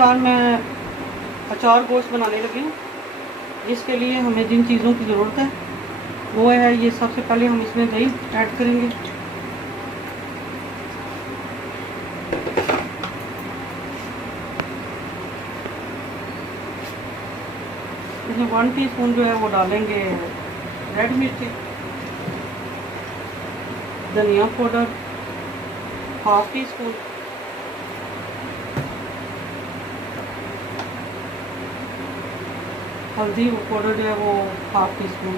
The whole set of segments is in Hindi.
फ़िलहाल मैं अचार गोश्त बनाने लगी हूँ। इसके लिए हमें जिन चीज़ों की ज़रूरत है वो है, ये सबसे पहले हम इसमें दही ऐड करेंगे। इसमें 1 टीस्पून जो है वो डालेंगे रेड मिर्ची, धनिया पाउडर 1/2 टीस्पून, हल्दी पाउडर जो है वो 1/2 टीस्पून,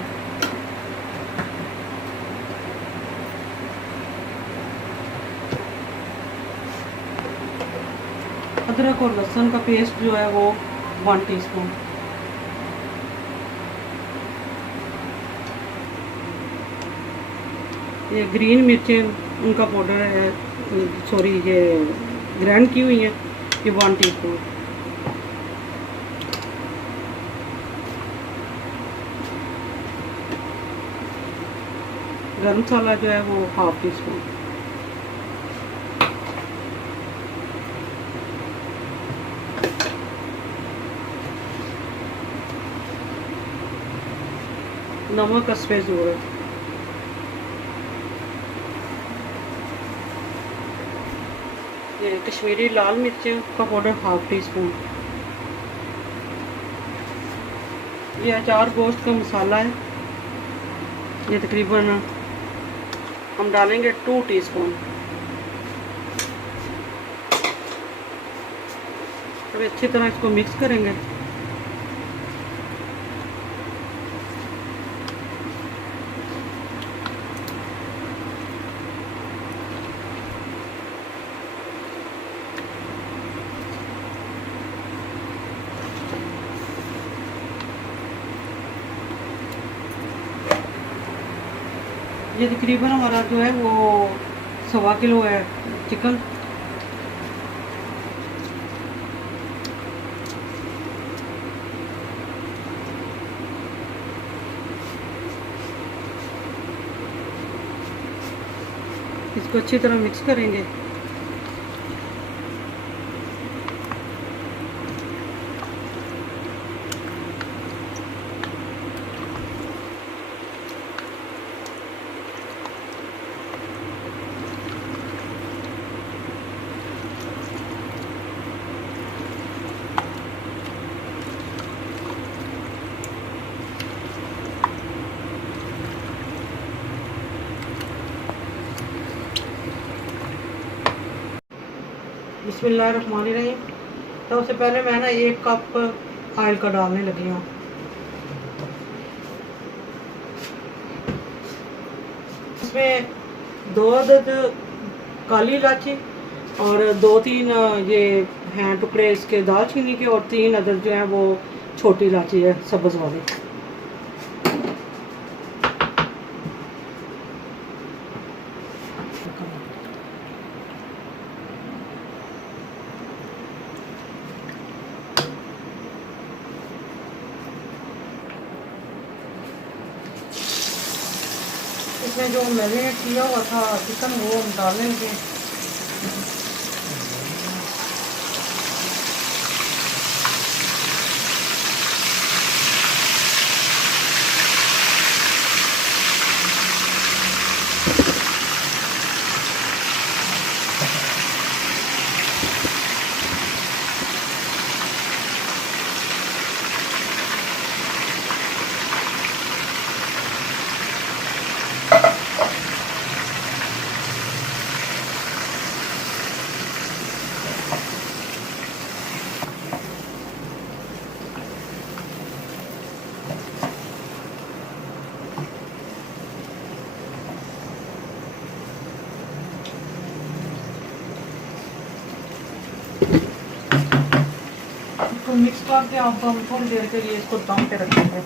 अदरक और लहसुन का पेस्ट जो है वो 1 टीस्पून। ये ग्रीन मिर्चें उनका पाउडर है, सॉरी ये ग्राइंड की हुई है, ये 1 टीस्पून। गरम मसाला जो है वो 1/2 टीस्पून। नमक अस्वे ज़रूरत। ये कश्मीरी लाल मिर्चें का पाउडर 1/2 टीस्पून। ये अचार गोश्त का मसाला है, ये तकरीबन हम डालेंगे 2 टीस्पून। अब अच्छी तरह इसको मिक्स करेंगे। ये तकरीबन हमारा जो है वो 1.25 किलो है चिकन। इसको अच्छी तरह मिक्स करेंगे। बिस्मिल्लाहिर्रहमानिर्रहीम। तो सबसे पहले मैं ना 1 कप ऑयल का डालने लगी हूँ। इसमें 2 अदद काली इलायची और 2-3 ये हैं टुकड़े इसके दालचीनी के, और 3 अदद जो है वो छोटी इलायची है सब्ज़ वाली। इसमें जो मैरिनेट किया हुआ था चिकन वो हम डालेंगे। इसको मिक्स करके अब हम थोड़ी देर के लिए इसको दम पे रखेंगे।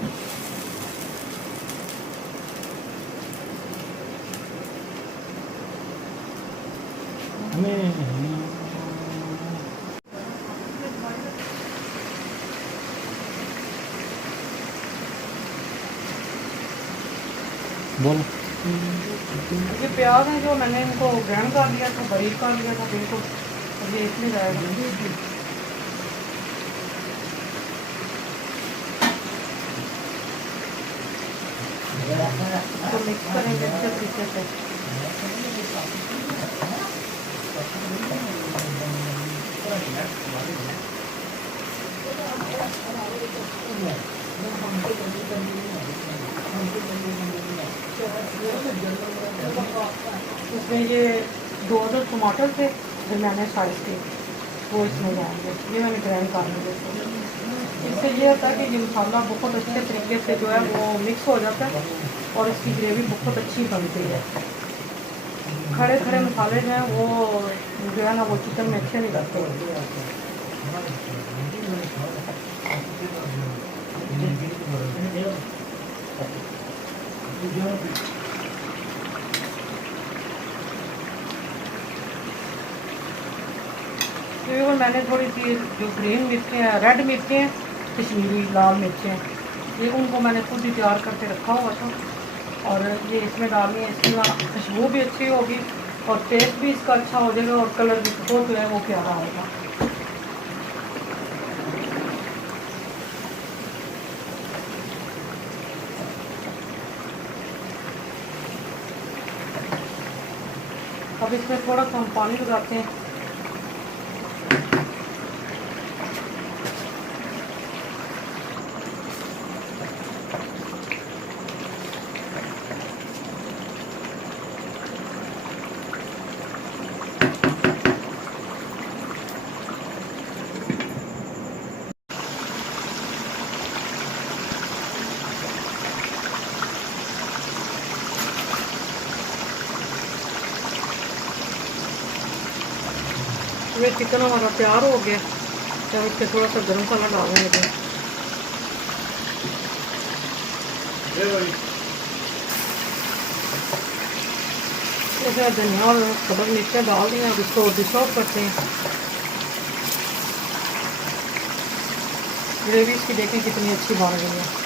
बोल। ये प्याज है जो मैंने इनको ग्राइंड कर लिया था, बारीक कर लिया था बिल्कुल। अब ये इसमें जाएगा। तो मिक्स करेंगे अच्छे तरीके से। इसमें ये 2 अदर टमाटर थे जो मैंने साइज के, वो इसमें जाएंगे। ये मैंने ग्राइंड कर लिया। इससे ये होता है कि ये मसाला बहुत अच्छे तरीके से जो है वो मिक्स हो जाता है और इसकी ग्रेवी बहुत अच्छी बनती है। खड़े खड़े मसाले जो हैं वो जो है ना वो चिकन में अच्छे नहीं लगते। तो मैंने थोड़ी सी जो ग्रीन मिर्चें हैं, रेड मिर्चें हैं, कश्मीरी लाल मिर्चें हैं, ये उनको मैंने खुद ही तैयार करके रखा हुआ था और ये इसमें डालनी है। इसकी खुशबू भी अच्छी होगी और टेस्ट भी इसका अच्छा हो जाएगा और कलर भी बहुत जो है वो प्यारा होगा। अब इसमें थोड़ा सा हम पानी लगाते हैं। ये चिकन हमारा तैयार हो गया। तो इस पर थोड़ा सा गर्म मसाला डालेंगे। इसमें धनिया और कड़क मिर्चें डाल दी। अब इसको डिश आउट करते हैं। ग्रेवी इसकी देखें कितनी अच्छी बन गई है।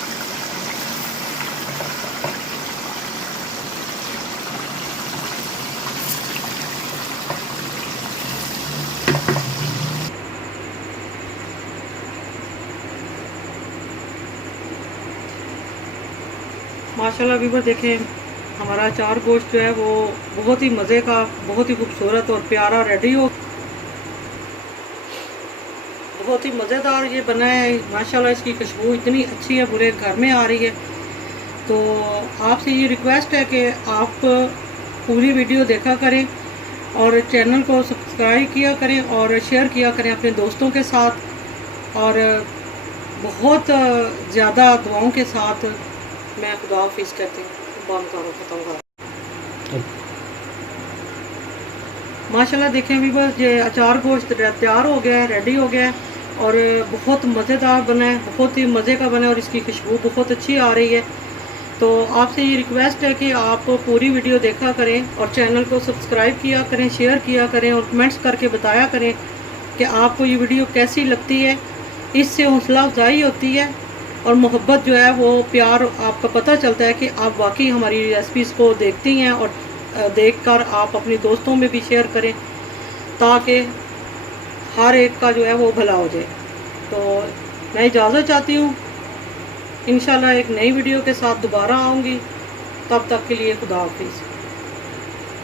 माशाल्लाह व्यूअर देखें, हमारा अचार गोश्त जो है वो बहुत ही मज़े का, बहुत ही खूबसूरत और प्यारा रेडी हो, बहुत ही मज़ेदार ये बना है। माशाल्लाह इसकी खुशबू इतनी अच्छी है, पूरे घर में आ रही है। तो आपसे ये रिक्वेस्ट है कि आप पूरी वीडियो देखा करें और चैनल को सब्सक्राइब किया करें और शेयर किया करें अपने दोस्तों के साथ। और बहुत ज़्यादा दुआओं के साथ मैं खुदा हाफिज़ कहती हूँ। बंद करो, ख़त्म करो। माशाल्लाह देखें अभी बस ये अचार गोश्त तैयार हो गया है, रेडी हो गया है और बहुत मज़ेदार बना है, बहुत ही मज़े का बना है और इसकी खुशबू बहुत अच्छी आ रही है। तो आपसे ये रिक्वेस्ट है कि आप पूरी वीडियो देखा करें और चैनल को सब्सक्राइब किया करें, शेयर किया करें और कमेंट्स करके बताया करें कि आपको ये वीडियो कैसी लगती है। इससे हौसला अफजाई होती है और मोहब्बत जो है वो प्यार आपका पता चलता है कि आप वाकई हमारी रेसिपीज़ को देखती हैं और देखकर आप अपने दोस्तों में भी शेयर करें ताकि हर एक का जो है वो भला हो जाए। तो मैं इजाज़त चाहती हूँ। इंशाल्लाह एक नई वीडियो के साथ दोबारा आऊँगी। तब तक के लिए खुदा हाफिज़।